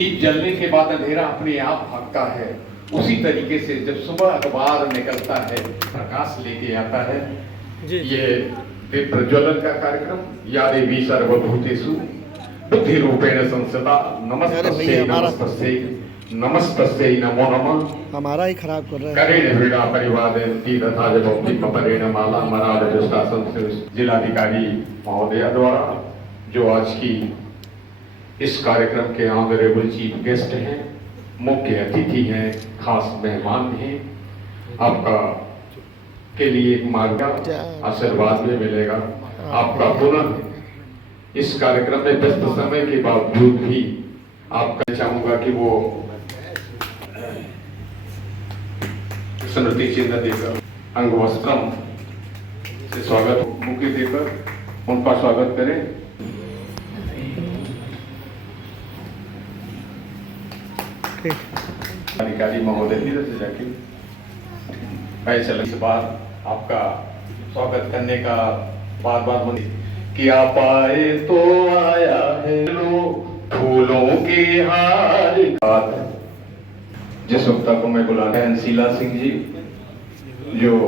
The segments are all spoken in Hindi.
दीप जलने के बाद अंधेरा अपने आप भागता है, उसी तरीके से जब सुबह अखबार निकलता है प्रकाश लेके आता है। ये दीप प्रज्वलन का कार्यक्रम या देवी सर्वभूतेषु बुद्धि रूपेण संसदा नमस्तस्यै नमस्तस्यै नमस्तस्यै नमो नमः। हमारा ही खराब कर रहा है। करेण वीणा परिवादयन्ति तथा जपरेण माला मराल शासन जिलाधिकारी महोदया द्वारा जो आज की इस कार्यक्रम के ऑनरेबल चीफ गेस्ट हैं, मुख्य अतिथि हैं, खास मेहमान हैं, आपका के लिए एक मार्ग आशीर्वाद में मिलेगा। आपका पुनः इस कार्यक्रम में व्यस्त समय के बावजूद भी आपका चाहूंगा कि वो स्मृति चिन्ह देकर अंग वस्त्रम से स्वागत मुक्ति देकर उनका स्वागत करें। अधिकारी महोदय धीरे से जाके फैसला इस बार आपका स्वागत करने का बार बार बोली कि आप आए तो आया है लो फूलों के हार। जिस वक्ता को मैं बुलाना है शीला सिंह जी, जो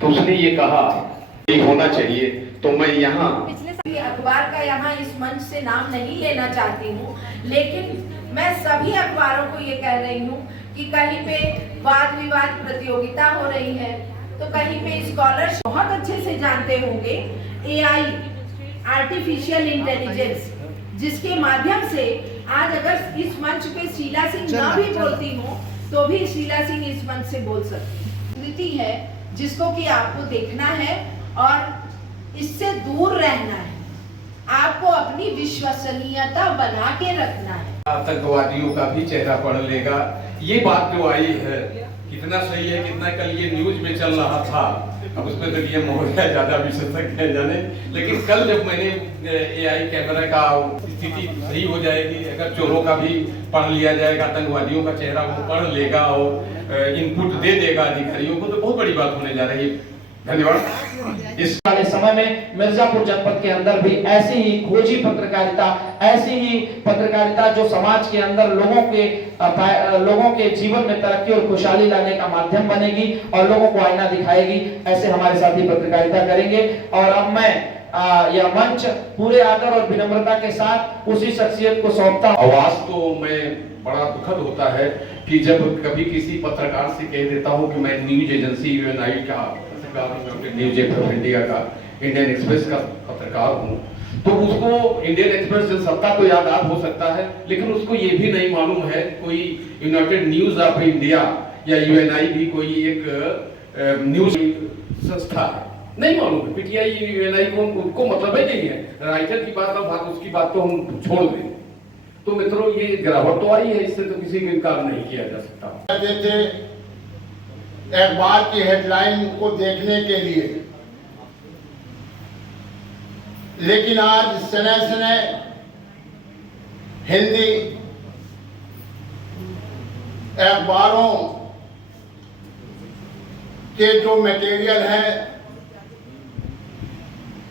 तो उसने ये कहा ये होना चाहिए, तो मैं यहाँ पिछले अखबार का यहाँ इस मंच से नाम नहीं लेना चाहती हूँ, लेकिन मैं सभी अखबारों को ये कह रही हूँ कि कहीं पे वाद विवाद प्रतियोगिता हो रही है, तो कहीं पे स्कॉलर्स बहुत अच्छे से जानते होंगे एआई आर्टिफिशियल इंटेलिजेंस, जिसके माध्यम से आज अगर इस मंच पे शीला सिंह ना भी बोलती हो तो भी शीला सिंह इस मंच से बोल सकती है, जिसको कि आपको देखना है और इससे दूर रहना है। आपको अपनी विश्वसनीयता बना के रखना है। आतंकवादियों का भी चेहरा पढ़ लेगा। ये बात जो आई है कितना सही है, कितना कल ये न्यूज में चल रहा था, अब उसमें तो ये महोदय ज्यादा विशेषज्ञ है जाने, लेकिन कल जब मैंने एआई कैमरा का स्थिति सही हो जाएगी, अगर चोरों का भी पढ़ लिया जाएगा, आतंकवादियों का चेहरा वो पढ़ लेगा और इनपुट दे देगा अधिकारियों को, तो बहुत बड़ी बात होने जा रही है। धन्यवाद। इस वाले समय में मिर्जापुर जनपद के अंदर भी ऐसी ही खोजी पत्रकारिता, ऐसी ही पत्रकारिता जो समाज के अंदर लोगों के जीवन में तरक्की और खुशहाली लाने का माध्यम बनेगी और लोगों को आईना दिखाएगी, ऐसे हमारे साथी पत्रकारिता करेंगे। और अब मैं यह मंच पूरे आदर और विनम्रता के साथ उसी शख्सियत को सौंपता हूं। आवाज तो मैं बड़ा दुखद होता है कि जब कभी किसी पत्रकार से कह देता हूं कि मैं न्यूज एजेंसी यूएनआई का न्यूज ऑफ इंडिया का इंडियन एक्सप्रेस का पत्रकार हूं, तो उसको इंडियन एक्सप्रेस जनसत्ता तो याद हो सकता है, लेकिन उसको ये भी नहीं मालूम है कोई यूनाइटेड न्यूज ऑफ इंडिया या यूएनआई भी कोई एक न्यूज संस्था है, नहीं मालूम है। पीटीआई यूएनआई को उनको मतलब ही नहीं है। राइटर की बात और भाग उसकी बात तो हम छोड़ दें। तो मित्रों ये गिरावट तो आई है, इससे तो किसी को इनकार नहीं किया जा सकता। अखबार की हेडलाइन को देखने के लिए, लेकिन आज सने हिंदी अखबारों के जो मटेरियल है,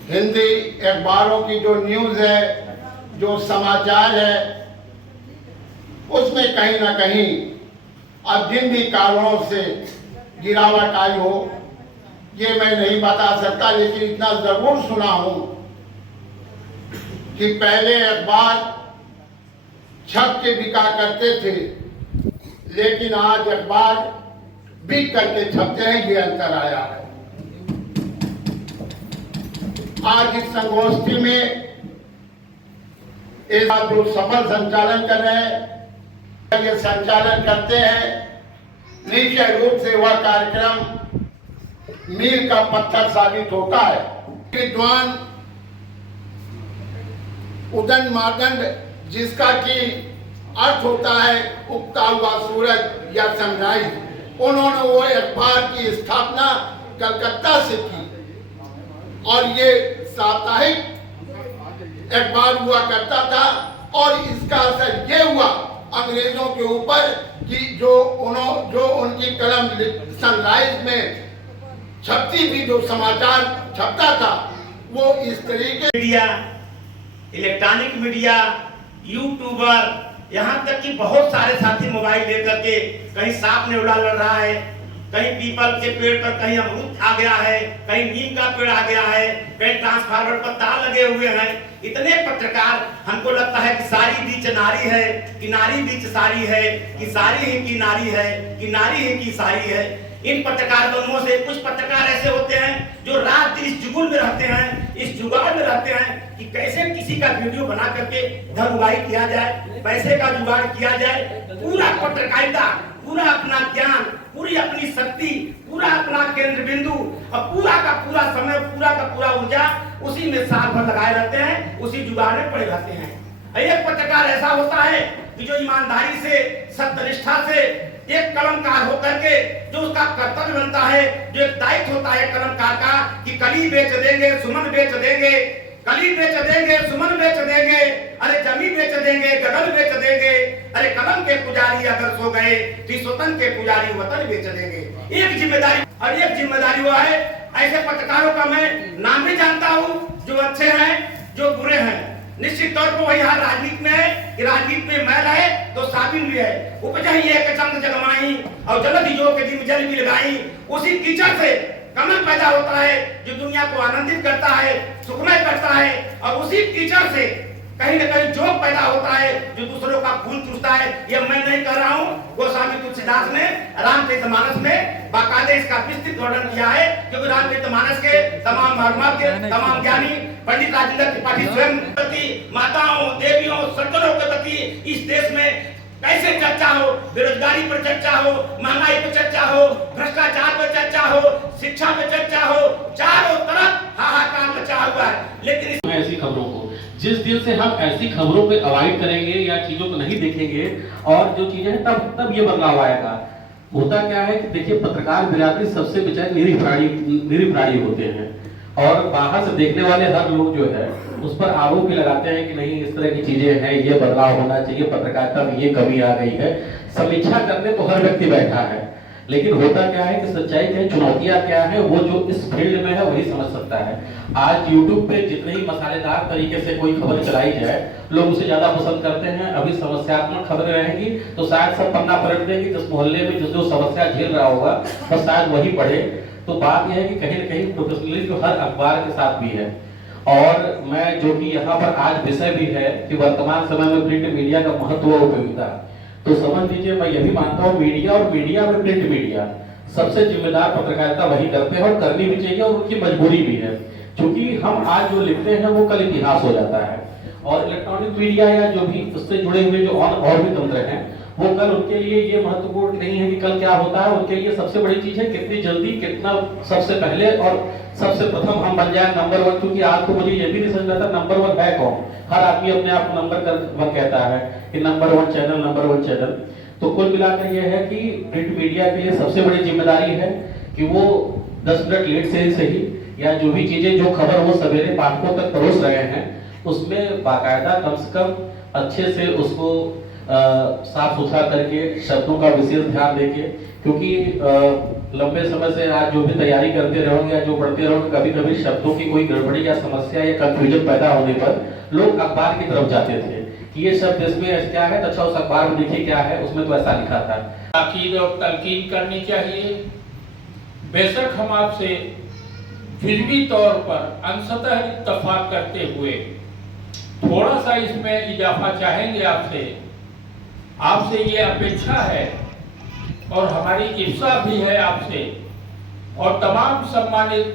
हिंदी अखबारों की जो न्यूज़ है, जो समाचार है, उसमें कहीं ना कहीं अब जिन भी कारणों से गिरावट आई हो, ये मैं नहीं बता सकता, लेकिन इतना जरूर सुना हूं कि पहले अखबार छप के बिका करते थे, लेकिन आज अखबार बिक करके छपते हैं, ये अंतर आया है। आज इस संगोष्ठी में इस जो सफल संचालन कर रहे हैं, ये संचालन करते हैं, निश्चय रूप से वह कार्यक्रम मील का पत्थर साबित होता है। विद्वान उदंड मार्दंड, जिसका कि अर्थ होता है उगता हुआ सूरज या सनराइज, उन्होंने वो अखबार की स्थापना कलकत्ता से की और ये साप्ताहिक अखबार हुआ करता था। और इसका असर ये हुआ अंग्रेजों के ऊपर कि जो उनकी कलम सनराइज में छपती थी, जो समाचार छपता था, वो इस तरीके मीडिया, इलेक्ट्रॉनिक मीडिया यूट्यूबर, यहाँ तक कि बहुत सारे साथी मोबाइल लेकर के कहीं सांप नेवला लड़ रहा है, कहीं पीपल के पेड़ पर कहीं अमरूद आ गया है, कहीं नीम का पेड़ आ गया है, कहीं ट्रांसफार्मर पर तार लगे हुए हैं। इतने पत्रकार, हमको लगता है कि सारी बीच नारी है, कि नारी बीच सारी है, कि सारी ही की नारी है, कि नारी ही की सारी है। इन पत्रकार बंधुओं से कुछ पत्रकार ऐसे होते हैं जो रात दिन इस जुगुल में रहते हैं, इस जुगाड़ में रहते हैं कि कैसे किसी का वीडियो बना करके धन उगाही किया जाए, पैसे का जुगाड़ किया जाए। पूरा पत्रकारिता, पूरा अपना ज्ञान, पूरी अपनी शक्ति, पूरा अपना केंद्र बिंदु और पूरा का पूरा समय, पूरा का पूरा ऊर्जा उसी में साल भर लगाए रहते हैं, उसी जुगाड़ में पड़े रहते हैं। एक पत्रकार ऐसा होता है कि जो ईमानदारी से, सत्यनिष्ठा से एक कलमकार होकर के जो उसका कर्तव्य बनता है, जो एक दायित्व होता है कलमकार का कि कली बेच देंगे, सुमन बेच देंगे, कली बेच देंगे, सुमन बेच देंगे, अरे जमी बेच देंगे, गगन बेच देंगे, अरे कलम के पुजारी अगर सो गए तो इस वतन के पुजारी वतन बेच देंगे। एक जिम्मेदारी, और एक जिम्मेदारी वो है, ऐसे पत्रकारों का मैं नाम भी जानता हूँ जो अच्छे हैं, जो बुरे हैं। निश्चित तौर पर वही हाल राजनीति में है कि राजनीति में मैल है तो साबिन भी है। उपजही एक चंद जगमाई और जलधि जो के दिन जल भी लगाई। उसी कीचड़ से कमल पैदा होता है जो दुनिया को आनंदित करता है, सुखमय करता है, और उसी कीचड़ से कहीं न कहीं जोग पैदा होता है जो दूसरों का खून चूसता है। ये मैं नहीं कर रहा हूँ, गोस्वामी तुलसीदास ने रामचरितमानस में बाकायदे इसका विस्तृत वर्णन किया है, क्योंकि रामचरितमानस के तमाम मर्मज्ञ, तमाम ज्ञानी पंडित राजेंद्र त्रिपाठी स्वयं प्रति माताओं, देवियों, सज्जनों के प्रति इस देश में कैसे चर्चा हो, बेरोजगारी पर चर्चा हो, महंगाई पर चर्चा हो, भ्रष्टाचार पर चर्चा हो, शिक्षा पर चर्चा हो, चारों तरफ हाहाकार मचा हुआ है। लेकिन ऐसी खबरों को, जिस दिन से हम ऐसी खबरों को अवॉइड करेंगे या चीजों को नहीं देखेंगे और जो चीजें हैं तब ये बदलाव आएगा। होता क्या है कि देखिए, पत्रकार बिरादरी सबसे बेचारे निरीह प्राणी होते हैं, और बाहर से देखने वाले हर लोग जो है उस पर आरोप भी लगाते हैं कि नहीं इस तरह की चीजें हैं, ये बदलाव होना चाहिए, पत्रकारिता में ये कमी आ गई है। समीक्षा करने तो हर व्यक्ति बैठा है, लेकिन होता क्या है कि सच्चाई क्या है, चुनौतियां क्या है, वो जो इस फील्ड में है वही समझ सकता है। आज YouTube पे जितने ही मसालेदार तरीके से कोई खबर चलाई जाए, लोग उसे ज्यादा पसंद करते हैं। अभी समस्यात्मक खबरें रहेंगी तो शायद सब पन्ना पलट देंगे, जिस मोहल्ले में जो समस्या झेल रहा होगा बस शायद वही पढ़े। तो बात यह है कि कहीं न कहीं प्रोफेशनलिज्म हर अखबार के साथ भी है। और मैं जो कि यहाँ पर आज विषय भी है कि वर्तमान समय में प्रिंट मीडिया का महत्व और उपयोगिता, तो समझ लीजिए मैं यही मानता हूँ मीडिया और मीडिया में प्रिंट मीडिया सबसे जिम्मेदार पत्रकारिता वही करते हैं और करनी भी चाहिए, और उनकी मजबूरी भी है, क्योंकि हम आज जो लिखते हैं वो कल इतिहास हो जाता है। और इलेक्ट्रॉनिक मीडिया या जो भी उससे जुड़े हुए जो और भी तंत्र हैं वो कल उनके लिए ये महत्वपूर्ण नहीं है कि कल क्या होता है। उनके लिए सबसे बड़ी चीज है कितनी जल्दी, कितना सबसे पहले और सबसे प्रथम हम बन जाए नंबर 1। क्योंकि आज तो मुझे ये भी नहीं समझ आता नंबर 1 है कौन। हर आदमी अपने आप को नंबर 1 कहता है कि नंबर 1 चैनल, नंबर 1 चैनल। तो कुल मिलाकर यह है कि प्रिंट मीडिया के लिए सबसे बड़ी जिम्मेदारी है कि वो 10 मिनट लेट से ही सही, या जो भी चीजें, जो खबर वो सवेरे पाठकों तक परोस रहे हैं उसमें बाकायदा कम से कम अच्छे से उसको साफ सुथरा करके शब्दों का विशेष ध्यान देके, क्योंकि लंबे समय से आज जो भी तैयारी करते रहोगे या जो पढ़ते रहोगे, कभी कभी शब्दों की कोई गड़बड़ी या समस्या या कंफ्यूजन पैदा होने पर लोग अखबार की तरफ जाते थे कि ये शब्द इसमें क्या है, अच्छा उस अखबार में देखिए क्या है, उसमें तो ऐसा लिखा था। ताकीद और तलकीन करनी चाहिए। बेशक हम आपसे फिल्मी तौर पर अंशतः इत्तफाक करते हुए थोड़ा सा इसमें इजाफा चाहेंगे आपसे ये अपेक्षा है और हमारी इच्छा भी है आपसे और तमाम सम्मानित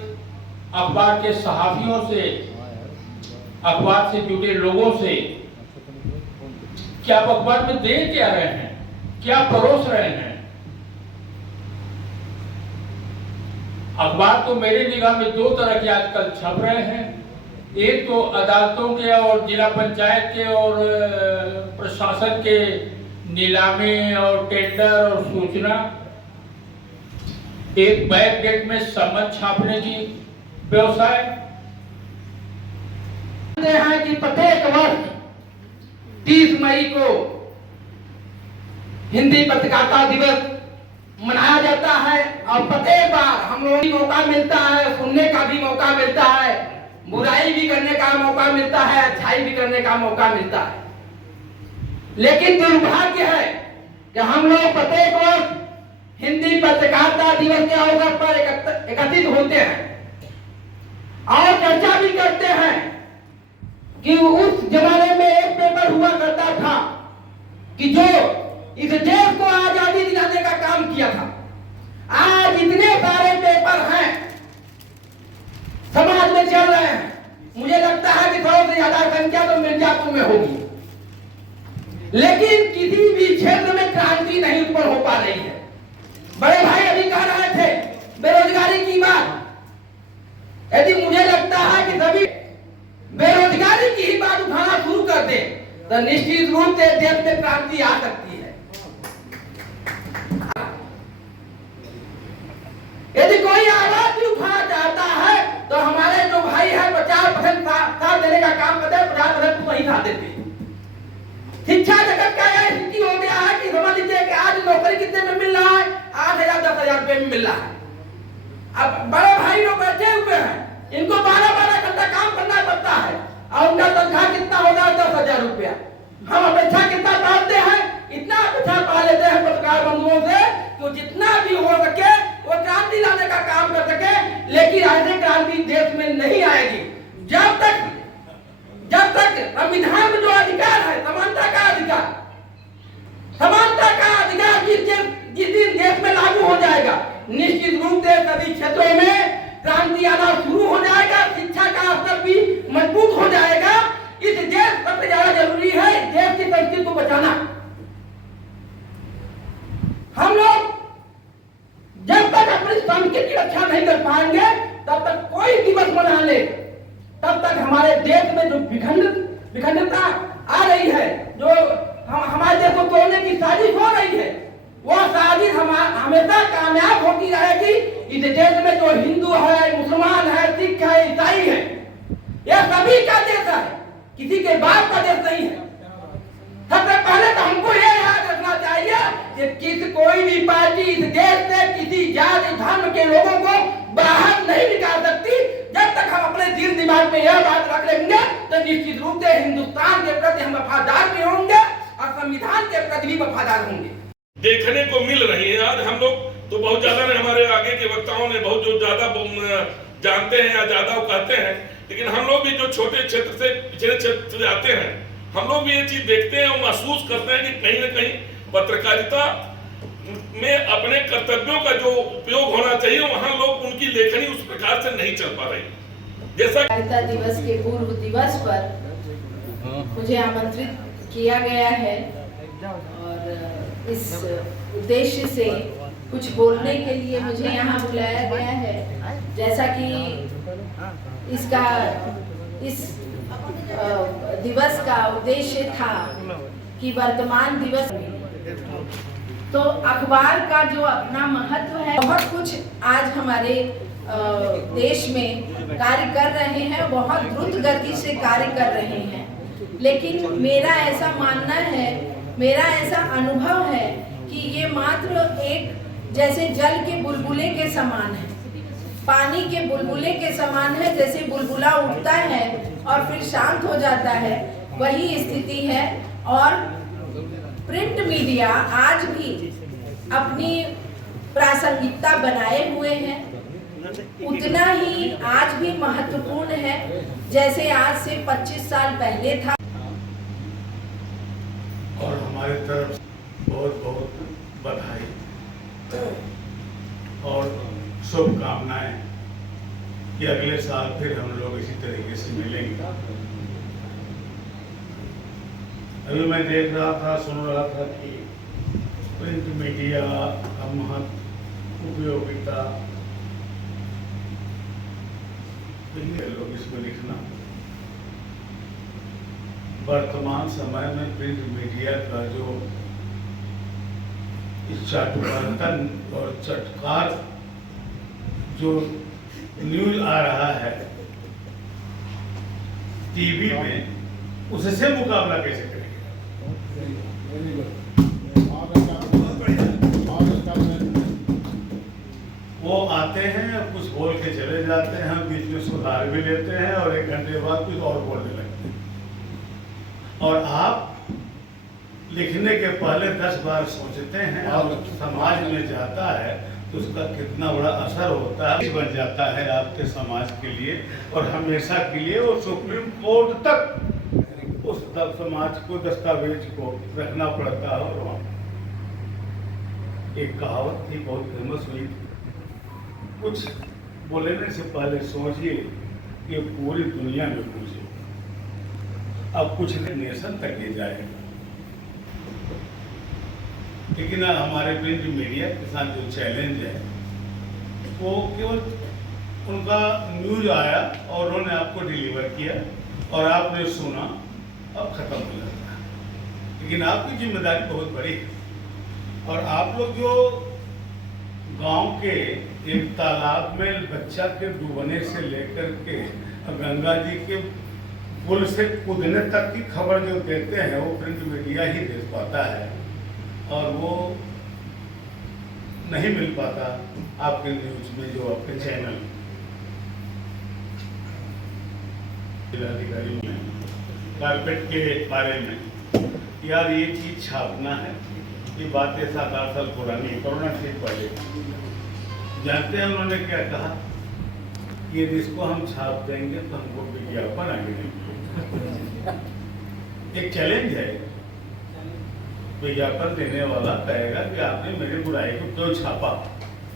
अखबार के सहाफियों से, अखबार से जुड़े लोगों से, क्या आप अखबार में दे क्या रहे हैं, क्या परोस रहे हैं। अखबार तो मेरे निगाह में 2 तरह के आजकल छप रहे हैं। एक तो अदालतों के और जिला पंचायत के और प्रशासन के नीलामी और टेंडर और सूचना, एक बैक डेट में सम्मत छापने की व्यवसाय। हैं कि प्रत्येक वर्ष 30 मई को हिंदी पत्रकारिता दिवस मनाया जाता है और प्रत्येक बार हम लोगों को मौका मिलता है, सुनने का भी मौका मिलता है, बुराई भी करने का मौका मिलता है, अच्छाई भी करने का मौका मिलता है। लेकिन दुर्भाग्य है कि हम लोग प्रत्येक वर्ष हिंदी पत्रकारिता दिवस के अवसर पर एकत्रित होते हैं और चर्चा भी करते हैं कि उस जमाने में एक पेपर हुआ करता था कि जो इस देश को आजादी दिलाने का काम किया था। आज इतने सारे पेपर हैं समाज में चल रहे हैं, मुझे लगता है कि 100 से ज्यादा संख्या तो मिर्जापुर में होगी, लेकिन किसी भी क्षेत्र में क्रांति नहीं उत्पन्न हो पा रही है। बड़े भाई अभी कह रहे थे बेरोजगारी की बात, यदि मुझे लगता है कि सभी बेरोजगारी की ही बात उठाना शुरू कर दे तो निश्चित रूप से देश में क्रांति आ सकती है। यदि कोई आवाज भी उठाना चाहता है तो हमारे जो भाई है 50% साथ देने का काम करते हैं, 50% तो वही साथ देते हैं। शिक्षा जगत का यह स्थिति हो गया है कि समझ लीजिए कि आज नौकरी कितने में मिल रहा है, 8,000 10,000 रुपए में मिल रहा है। अब बड़े भाई लोग बैठे हुए हैं, इनको 12-12 घंटा काम करना पड़ता है और उनका तनख्वाह कितना होगा 10,000 रुपया। हम अपेक्षा कितना पालते हैं, इतना अपेक्षा पा लेते हैं पत्रकार बंधुओं से तो जितना भी हो सके वो क्रांति लाने का काम कर सके, लेकिन ऐसे क्रांति देश में नहीं आएगी जब तक संविधान में जो अधिकार है समानता का अधिकार जिस दिन देश में लागू हो जाएगा, निश्चित रूप से सभी क्षेत्रों में क्रांति आना शुरू हो जाएगा, शिक्षा का स्तर भी मजबूत हो जाएगा। इस देश सबसे ज्यादा जरूरी है देश की संस्कृति को बचाना। हम लोग जब तक अपनी संस्कृति की रक्षा नहीं कर पाएंगे तब तक कोई दिवस मना ले, तब तक हमारे देश में जो विखंडता आ रही है, जो हमारे देश को तोड़ने की साजिश हो रही है, वो साजिश हमेशा कामयाब होती रहेगी। इस देश में जो हिंदू है, मुसलमान है, सिख है, ईसाई है, यह सभी का देश है, किसी के बाप का देश नहीं है। सबसे पहले तो हमको यह याद रखना चाहिए कि कोई भी पार्टी इस देश से किसी जाति धर्म के लोगों को बाहर नहीं निकाल सकती। जब तक हम अपने दिल दिमाग में यह बात रख लेंगे तो निश्चित रूप से हिंदुस्तान के प्रति हम वफादार भी होंगे और संविधान के प्रति भी वफादार होंगे। देखने को मिल रही है। आज हम लोग तो बहुत ज्यादा ने, हमारे आगे के वक्ताओं ने बहुत जो ज्यादा जानते हैं या ज्यादा कहते हैं, लेकिन हम लोग भी जो छोटे क्षेत्र से पिछड़े क्षेत्र से आते हैं, हम लोग भी ये चीज देखते हैं और महसूस करते हैं कि कहीं न कहीं पत्रकारिता में अपने कर्तव्यों का जो उपयोग होना चाहिए वहां लोग उनकी लेखनी उस प्रकार से नहीं चल पा रही। जैसा पत्रकारिता दिवस के पूर्व दिवस पर मुझे आमंत्रित किया गया है और इस उद्देश्य से कुछ बोलने के लिए मुझे यहाँ बुलाया गया है। जैसा कि इस दिवस का उद्देश्य था कि वर्तमान दिवस में तो अखबार का जो अपना महत्व है, बहुत कुछ आज हमारे देश में कार्य कर रहे हैं, बहुत द्रुत गति से कार्य कर रहे हैं, लेकिन मेरा ऐसा मानना है, मेरा ऐसा अनुभव है कि ये मात्र एक जैसे जल के बुलबुले के समान है, पानी के बुलबुले के समान है। जैसे बुलबुला उठता है और फिर शांत हो जाता है, वही स्थिति है। और प्रिंट मीडिया आज भी अपनी प्रासंगिकता बनाए हुए हैं, उतना ही आज भी महत्वपूर्ण है जैसे आज से 25 साल पहले था। और हमारी तरफ से बहुत बहुत बधाई और शुभकामनाएं कि अगले साल फिर हम लोग इसी तरीके से मिलेंगे। अभी मैं देख रहा था, सुन रहा था कि प्रिंट मीडिया का महत्व, उपयोगिता, लोग इसमें लिखना। वर्तमान समय में प्रिंट मीडिया का जो चटवर्तन और चटकार जो न्यूज आ रहा है टीवी में, उससे मुकाबला कैसे करेंगे? वो आते हैं, कुछ बोल के चले जाते हैं, बीच में सुधार भी लेते हैं और 1 घंटे बाद कुछ और बोलने लगते हैं। और आप लिखने के पहले 10 बार सोचते हैं और समाज में जाता है तो उसका कितना बड़ा असर होता है, बन जाता है आपके समाज के लिए और हमेशा के लिए वो सुप्रीम कोर्ट तक उस समाज को दस्तावेज को रखना पड़ता है। और वहाँ एक कहावत थी, बहुत फेमस हुई थी, कुछ बोलने से पहले सोचिए कि पूरी दुनिया में पूछे, अब कुछ नेशन तक ये जाएगा। लेकिन हमारे प्रिंट मीडिया के साथ जो चैलेंज है वो केवल उनका न्यूज आया और उन्होंने आपको डिलीवर किया और आपने सुना, अब खत्म हो जाता है। लेकिन आपकी जिम्मेदारी बहुत बड़ी है और आप लोग जो गांव के एक तालाब में बच्चा के डूबने से लेकर के गंगा जी के पुल से कूदने तक की खबर जो देते हैं वो प्रिंट मीडिया ही दे पाता है और वो नहीं मिल पाता आपके न्यूज में, जो आपके चैनल जिलाधिकारी में कारपेट के बारे में, यार ये चीज छापना है, ये बातें 7-8 साल पुरानी, कोरोना से पहले। जानते हैं उन्होंने क्या कहा? ये जिसको हम छाप देंगे तो हमको विज्ञापन आगे देंगे। एक चैलेंज है, विज्ञापन देने वाला कहेगा कि आपने मेरी बुराई को क्यों छापा,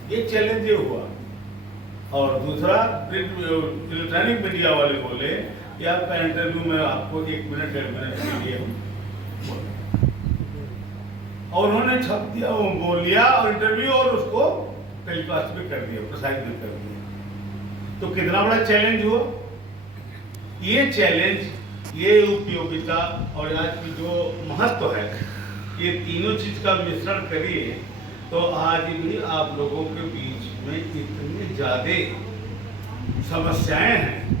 ये चैलेंज ये हुआ। और दूसरा, इलेक्ट्रॉनिक मीडिया वाले बोले कि आपका इंटरव्यू में आपको 1 मिनट 1.5 मिनट के लिए और उन्होंने छप दिया, वो बोल लिया और इंटरव्यू और उसको टेलीकास्ट भी कर दिया, प्रसारित भी कर दिया। तो कितना बड़ा चैलेंज हुआ। ये चैलेंज, ये उपयोगिता और आज की जो महत्व है, ये तीनों चीज का मिश्रण करिए तो आज भी आप लोगों के बीच में इतनी ज्यादा समस्याएं हैं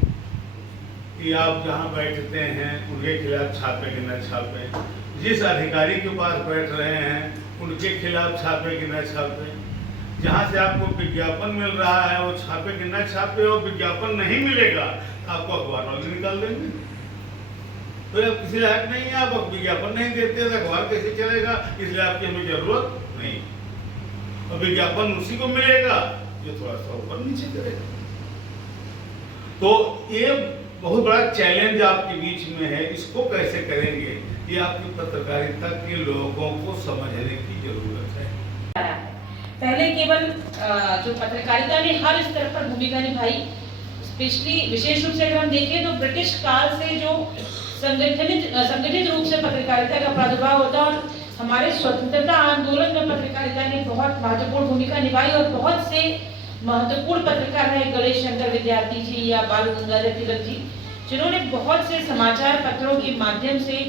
कि आप जहां बैठते हैं उनके खिलाफ छापे कि न छापे, जिस अधिकारी के पास बैठ रहे हैं उनके खिलाफ छापे कि न छापे, जहां से आपको विज्ञापन मिल रहा है वो छापे कि न छापे, और विज्ञापन नहीं मिलेगा आपको अखबार वाले निकाल देंगे। तो अब किसी लायक नहीं है, आप विज्ञापन नहीं देते तो अखबार कैसे चलेगा, इसलिए आपकी हमें जरूरत नहीं। और विज्ञापन उसी को मिलेगा जो थोड़ा सा ऊपर नीचे करेगा। तो ये बहुत बड़ा चैलेंज आपके बीच में है, इसको कैसे करेंगे, ये आपकी पत्रकारिता के लोगों को समझने की जरूरत है। पहले केवल जो पत्रकारिता ने हर स्तर पर भूमिका निभाई, स्पेशली विशेष रूप से अगर हम देखें तो ब्रिटिश काल से जो संगठित रूप से पत्रकारिता का प्रादुर्भाव होता और हमारे स्वतंत्रता आंदोलन में पत्रकारिता ने बहुत महत्वपूर्ण भूमिका निभाई और बहुत से महत्वपूर्ण पत्रकार हैं, गणेश शंकर विद्यार्थी जी या बाल गंगाधर तिलक जी, जिन्होंने बहुत से समाचार पत्रों के माध्यम से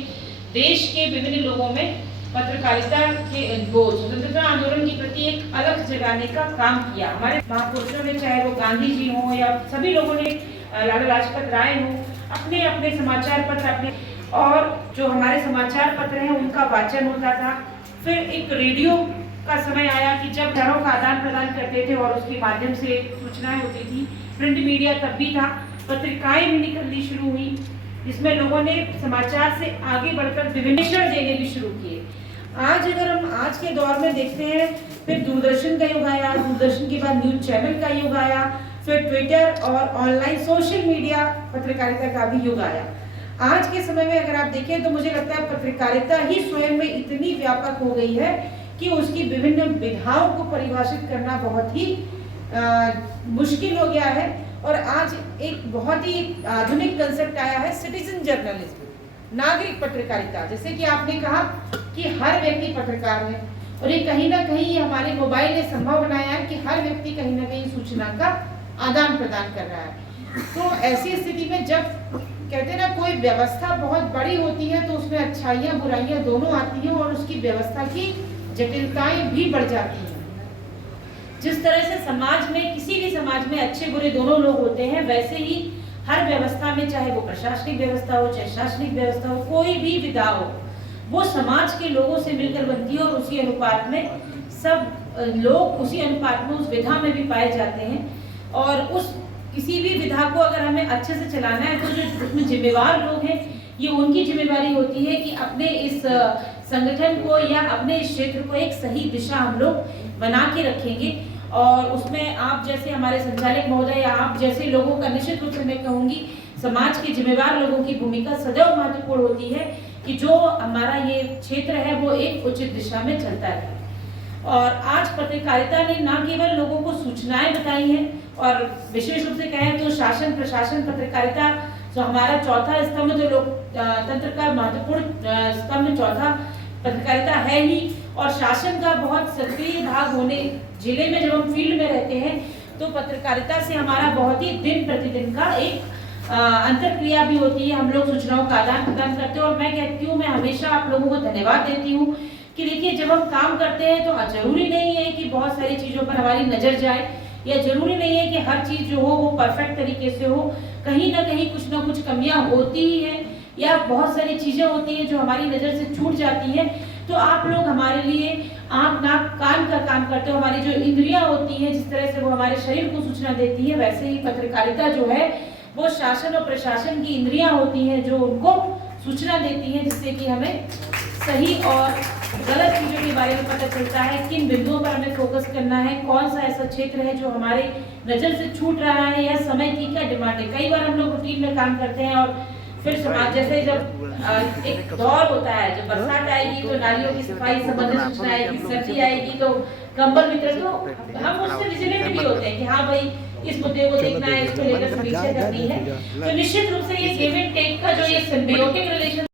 देश के विभिन्न लोगों में पत्रकारिता के वो स्वतंत्रता आंदोलन के प्रति एक अलग जगाने का काम किया। हमारे महापुरुषों ने, चाहे वो गांधी जी हों या सभी लोगों ने, लाला लाजपत राय हों, अपने अपने समाचार पत्र अपने, और जो हमारे समाचार पत्र हैं उनका वाचन होता था। फिर एक रेडियो का समय आया कि जब घरों का आदान प्रदान करते थे और उसके माध्यम से सूचनाएं होती थी। प्रिंट मीडिया तब भी था, पत्रिकाएं भी निकलनी शुरू हुई जिसमें लोगों ने समाचार से आगे बढ़कर विभिन्न देने भी शुरू किए। आज अगर हम आज के दौर में देखते हैं, फिर दूरदर्शन का युग आया, दूरदर्शन के बाद न्यूज चैनल का युग आया, फिर ट्विटर और ऑनलाइन सोशल मीडिया पत्रकारिता का भी युग आया। आज के समय में अगर आप देखें तो मुझे लगता है पत्रकारिता ही स्वयं में इतनी व्यापक हो गई है कि उसकी विभिन्न विधाओं को परिभाषित करना बहुत ही मुश्किल हो गया है। और आज एक बहुत ही आधुनिक कंसेप्ट आया है, सिटीजन जर्नलिज्म, नागरिक पत्रकारिता। जैसे कि आपने कहा कि हर व्यक्ति पत्रकार है, और ये कहीं ना कहीं हमारे मोबाइल ने संभव बनाया है कि हर व्यक्ति कहीं ना कहीं सूचना का आदान प्रदान कर रहा है। तो ऐसी स्थिति में जब कहते हैं ना कोई व्यवस्था बहुत बड़ी होती है तो उसमें अच्छाइयाँ बुराइयाँ दोनों आती हैं और उसकी व्यवस्था की जटिलताएं भी बढ़ जाती हैं। जिस तरह से समाज में, किसी भी समाज में अच्छे बुरे दोनों लोग होते हैं, वैसे ही हर व्यवस्था में, चाहे वो प्रशासनिक व्यवस्था हो चाहे शासनिक व्यवस्था हो, कोई भी विधा हो, वो समाज के लोगों से मिलकर बनती है और उसी अनुपात में सब लोग उसी अनुपात में उस विधा में भी पाए जाते हैं। और उस किसी भी विधा को अगर हमें अच्छे से चलाना है तो जो उसमें जिम्मेवार लोग हैं, ये उनकी जिम्मेवारी होती है कि अपने इस संगठन को या अपने इस क्षेत्र को एक सही दिशा हम लोग बना के रखेंगे। और उसमें आप जैसे हमारे संचालक महोदय या आप जैसे लोगों का निश्चित रूप से मैं कहूँगी समाज के जिम्मेवार लोगों की भूमिका सदैव महत्वपूर्ण होती है कि जो हमारा ये क्षेत्र है वो एक उचित दिशा में चलता है। और आज पत्रकारिता ने न केवल लोगों को सूचनाएं बताई हैं और विशेष रूप से कहें तो शासन प्रशासन पत्रकारिता जो हमारा चौथा स्तंभ जो लोकतंत्र का महत्वपूर्ण स्तंभ चौथा पत्रकारिता है ही, और शासन का बहुत सक्रिय भाग होने जिले में जब हम फील्ड में रहते हैं तो पत्रकारिता से हमारा बहुत ही दिन प्रतिदिन का एक अंतरक्रिया भी होती है। हम लोग सूचनाओं का आदान प्रदान करते हैं और मैं कहती हूँ, मैं हमेशा आप लोगों को धन्यवाद देती हूँ कि देखिए जब हम काम करते हैं तो जरूरी नहीं है कि बहुत सारी चीज़ों पर हमारी नज़र जाए या जरूरी नहीं है कि हर चीज़ जो हो वो परफेक्ट तरीके से हो। कहीं ना कहीं कुछ ना कुछ कमियां होती ही हैं या बहुत सारी चीज़ें होती हैं जो हमारी नज़र से छूट जाती हैं। तो आप लोग हमारे लिए आँख नाक कान का काम करते हो। हमारी जो इंद्रियां होती हैं जिस तरह से वो हमारे शरीर को सूचना देती है, वैसे ही पत्रकारिता जो है वो शासन और प्रशासन की इंद्रियां होती हैं जो उनको सूचना देती हैं, जिससे कि हमें सही और गलत चीज़ों के बारे में पता चलता है, किन बिंदुओं पर हमें फोकस करना है, कौन सा ऐसा क्षेत्र है जो हमारे नज़र से छूट रहा है या समय की क्या डिमांड है। कई बार हम लोग रूटीन में काम करते हैं और फिर समाज जैसे जब एक दौर होता है, जब बरसात आएगी तो नालियों की सफाई संबंधित सूचना आएगी, सर्दी आएगी तो कंबल वितरण, तो हम उससे विजिलेंट भी होते हैं कि हाँ भाई इस मुद्दे को देखना है, इसको लेकर समीक्षा करनी है। तो निश्चित रूप से ये गिव एंड टेक का जो ये सिम्बियोटिक रिलेशन